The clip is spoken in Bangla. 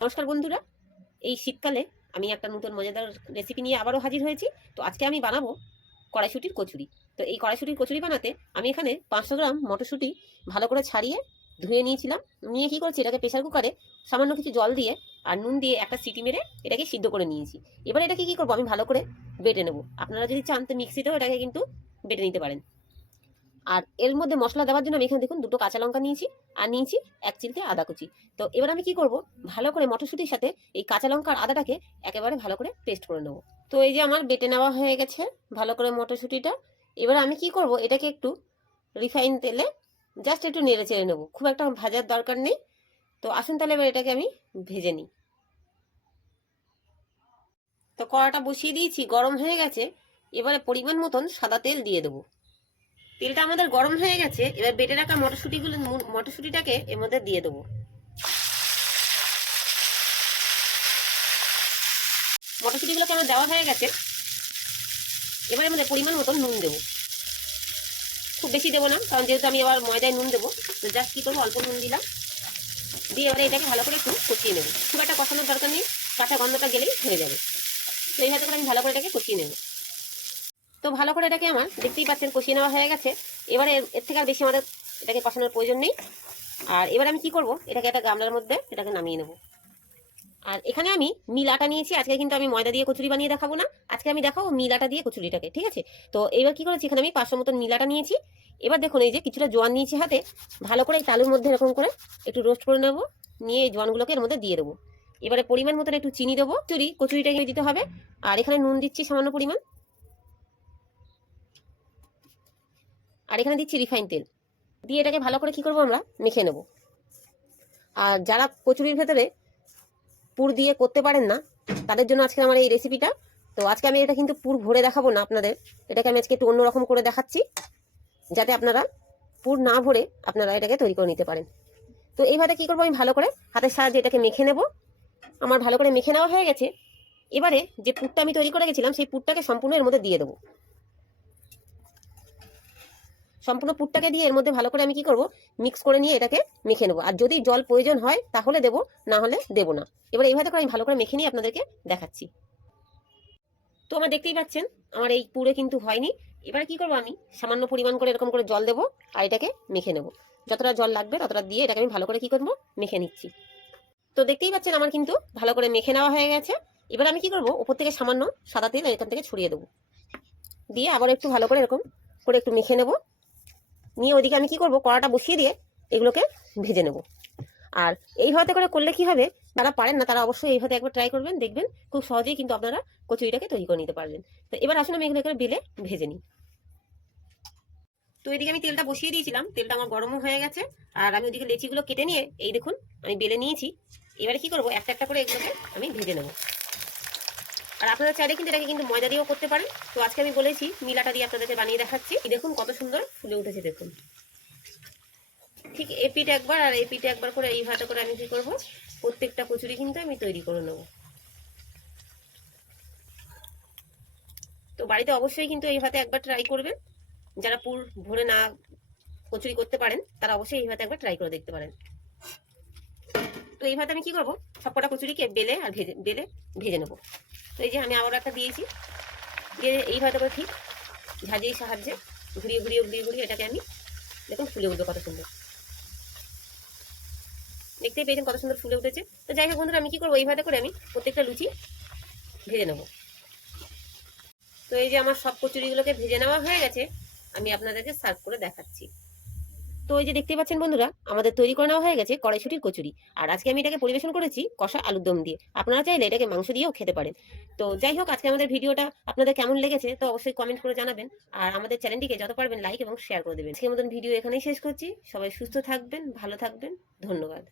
নমস্কার বন্ধুরা। এই শীতকালে আমি একটা নতুন মজাদার রেসিপি নিয়ে আবারও হাজির হয়েছি। তো আজকে আমি বানাবো কড়াইশুটির কচুরি। তো এই কড়াইশুটির কচুরি বানাতে আমি এখানে পাঁচশো গ্রাম মটরশুঁটি ভালো করে ছাড়িয়ে ধুয়ে নিয়েছিলাম। নিয়ে কী করছি? এটাকে প্রেশার কুকারে সামান্য কিছু জল দিয়ে আর নুন দিয়ে একটা সিটি মেরে এটাকে সিদ্ধ করে নিয়েছি। এবার এটাকে কী করব? আমি ভালো করে বেটে নেব। আপনারা যদি চান তো মিক্সিতেও এটাকে কিন্তু বেটে নিতে পারেন। আর এর মধ্যে মশলা দেওয়ার জন্য আমি এখানে দেখুন দুটো কাঁচা লঙ্কা নিয়েছি, আর নিয়েছি এক চিলতে আদা কুচি। তো এবার আমি কি করব? ভালো করে মটরশুঁটির সাথে এই কাঁচা লঙ্কা আর আদাটাকে একেবারে ভালো করে পেস্ট করে নেব। তো এই যে আমার বেটে নেওয়া হয়ে গেছে ভালো করে মটরশুঁটিটা। এবার আমি কি করব? এটাকে একটু রিফাইন তেলে জাস্ট একটু নেড়ে চেড়ে নেব। খুব একটা ভাজার দরকার নেই। তো আসুন তাহলে এবার এটাকে আমি ভেজে নিই। তো কড়াটা বসিয়ে দিয়েছি, গরম হয়ে গেছে। এবারে পরিমাণ মতন সাদা তেল দিয়ে দেবো। তেলটা আমাদের গরম হয়ে গেছে, এবার বেটে রাখা মটরশুঁটিগুলো মটরশুঁটিটাকে এর মধ্যে দিয়ে দেবো। মটরশুঁটিগুলোকে আমার দেওয়া হয়ে গেছে। এবার মধ্যে পরিমাণ মতন নুন দেবো। খুব বেশি দেবো না, কারণ যেহেতু আমি আবার ময়দায় নুন দেবো, তো জাস্ট কী করব, অল্প নুন দিলাম। দিয়ে এবারে এটাকে ভালো করে একটু কষিয়ে নেব। খুব একটা কষানোর দরকার নেই, কাঁচা গন্ধটা গেলেই হয়ে যাবে। তো এইভাবে করে আমি ভালো করে এটাকে কষিয়ে নেব। তো ভালো করে এটাকে আমার দেখতেই পাচ্ছেন, কষিয়ে নেওয়া হয়ে গেছে। এবারে এর থেকে আর বেশি আমাদের এটাকে কষানোর প্রয়োজন নেই। আর এবার আমি কি করব? এটাকে একটা গামলার মধ্যে এটাকে নামিয়ে নেব। আর এখানে আমি মিল আটা নিয়েছি। আজকে কিন্তু আমি ময়দা দিয়ে কচুরি বানিয়ে দেখাবো না। আজকে আমি দেখাবো মিল আটা দিয়ে কচুরিটাকে, ঠিক আছে? তো এবার কি করেছি? এখানে আমি পাঁচশো মতন মিল আটা নিয়েছি। এবার দেখুন, এই যে কিছুটা জোয়ান নিয়েছি হাতে। ভালো করে এই তালুর মধ্যে এরকম করে একটু রোস্ট করে নেব। নিয়ে এই জোয়ানগুলোকে এর মধ্যে দিয়ে দেবো। এবারে পরিমাণ মতন একটু চিনি দেবো। চুরি কচুরিটাকে দিতে হবে। আর এখানে নুন দিচ্ছি সামান্য পরিমাণ। আর এখানে দিচ্ছি রিফাইন তেল। দিয়ে এটাকে ভালো করে কি করব আমরা? মেখে নেব। আর যারা কচুরির ভেতরে পুর দিয়ে করতে পারেন না, তাদের জন্য আজকে আমার এই রেসিপিটা তো আজকে আমি এটা কিন্তু পুর ভরে দেখাবো না আপনাদের। এটাকে আমি আজকে একটু অন্যরকম করে দেখাচ্ছি, যাতে আপনারা পুর না ভরে আপনারা এটাকে তৈরি করে নিতে পারেন। তো এইভাবে কি করব আমি? ভালো করে হাতের সাহায্যে এটাকে মেখে নেব। আমার ভালো করে মেখে নেওয়া হয়ে গেছে। এবারে যে পুরটা আমি তৈরি করে গেছিলাম, সেই পুরটাকে সম্পূর্ণ এর মধ্যে দিয়ে দেবো। সম্পূর্ণ পুরটাকে দিয়ে এর মধ্যে ভালো করে আমি কি করব? মিক্স করে নিয়ে এটাকে মেখে নেব। আর যদি জল প্রয়োজন হয়, তাহলে দেবো, না হলে দেবো না। এবার এইভাবে করে আমি ভালো করে মেখে নিয়ে আপনাদেরকে দেখাচ্ছি। তো আমার দেখতেই পাচ্ছেন, আমার এই পুরে কিন্তু হয়নি। এবার কি করব আমি? সামান্য পরিমাণ করে এরকম করে জল দেবো আর এটাকে মেখে নেব। যতটা জল লাগবে, ততটা দিয়ে এটাকে আমি ভালো করে কি করব? মেখে নিচ্ছি। তো দেখতেই পাচ্ছেন, আমার কিন্তু ভালো করে মেখে নেওয়া হয়ে গেছে। এবার আমি কি করব? ওপর থেকে সামান্য সাদা তেল এখান থেকে ছড়িয়ে দেবো। দিয়ে আবার একটু ভালো করে এরকম করে একটু মেখে নেব। নিয়ে ওদিকে আমি কি করব, কড়াটা বসিয়ে দিয়ে এগুলোকে ভেজে নেব। আর এইভাবে করে করলে কি হবে, যারা পারেন না তারা অবশ্যই এইভাবে একবার ট্রাই করবেন, দেখবেন খুব সহজেই কিন্তু আপনারা কচুরিটাকে তৈরি করে নিতে পারবেন। তো এবার আসুন আমি এগুলো করে বেলে ভেজে নিই। তো এদিকে আমি তেলটা বসিয়ে দিয়েছিলাম, তেলটা আমার গরমও হয়ে গেছে, আর আমি ওদিকে লেচিগুলো কেটে নিয়ে, এই দেখুন, আমি বেলে নিয়েছি। এবারে কি করব, একটা একটা করে এগুলোকে আমি ভেজে নেব। আর আপনারা চাইলে কিন্তু এটাকে কিন্তু ময়দা দিয়েও করতে পারেন। তো আজকে আমি বলেছি, মিলাটা দিয়ে আপনাদেরকে বানিয়ে দেখাচ্ছি। দেখুন কত সুন্দর ফুলে উঠেছে, দেখুন। ঠিক এপিট একবার আর এপিট একবার করে এই এইভাবে করে আমি কি করব? প্রত্যেকটা কচুরি কিন্তু আমি তৈরি করে নেব। তো বাড়িতে অবশ্যই কিন্তু এইভাবে একবার ট্রাই করবেন। যারা পুর ভরে না কচুরি করতে পারেন, তারা অবশ্যই এইভাবে একবার ট্রাই করে দেখতে পারেন। তো এইভাবে আমি কি করব? সবকটা কচুরিকে বেলে আর ভেজে, বেলে ভেজে নেব। তো এই যে আমি আবার একটা দিয়েছি। দিয়ে এইভাবে করে ঠিক ঝাঁঝির সাহায্যে ঘুরিয়ে ঘুরিয়ে ঘুরিয়ে ঘুরিয়ে এটাকে আমি দেখুন ফুলে উঠবে কত সুন্দর। দেখতেই পেয়েছেন কত সুন্দর ফুলে উঠেছে। তো যাই হোক বন্ধুরা, আমি কী করব? এইভাবে করে আমি প্রত্যেকটা লুচি ভেজে নেব। তো এই যে আমার সব কচুরিগুলোকে ভেজে নেওয়া হয়ে গেছে, আমি আপনাদেরকে সার্ভ করে দেখাচ্ছি। তো এই যে দেখতে পাচ্ছেন বন্ধুরা, আমাদের তৈরি করে নেওয়া হয়ে গেছে কড়াইশুটির কচুরি। আর আজকে আমি এটাকে পরিবেশন করেছি কষা আলুর দম দিয়ে। আপনারা চাইলে এটাকে মাংস দিয়েও খেতে পারেন। তো যাই হোক, আজকে আমাদের ভিডিওটা আপনাদের কেমন লেগেছে, তো অবশ্যই কমেন্ট করে জানাবেন। আর আমাদের চ্যানেলটিকে যত পারবেন লাইক এবং শেয়ার করে দেবেন। আজকের মতন ভিডিও এখানেই শেষ করছি। সবাই সুস্থ থাকবেন, ভালো থাকবেন। ধন্যবাদ।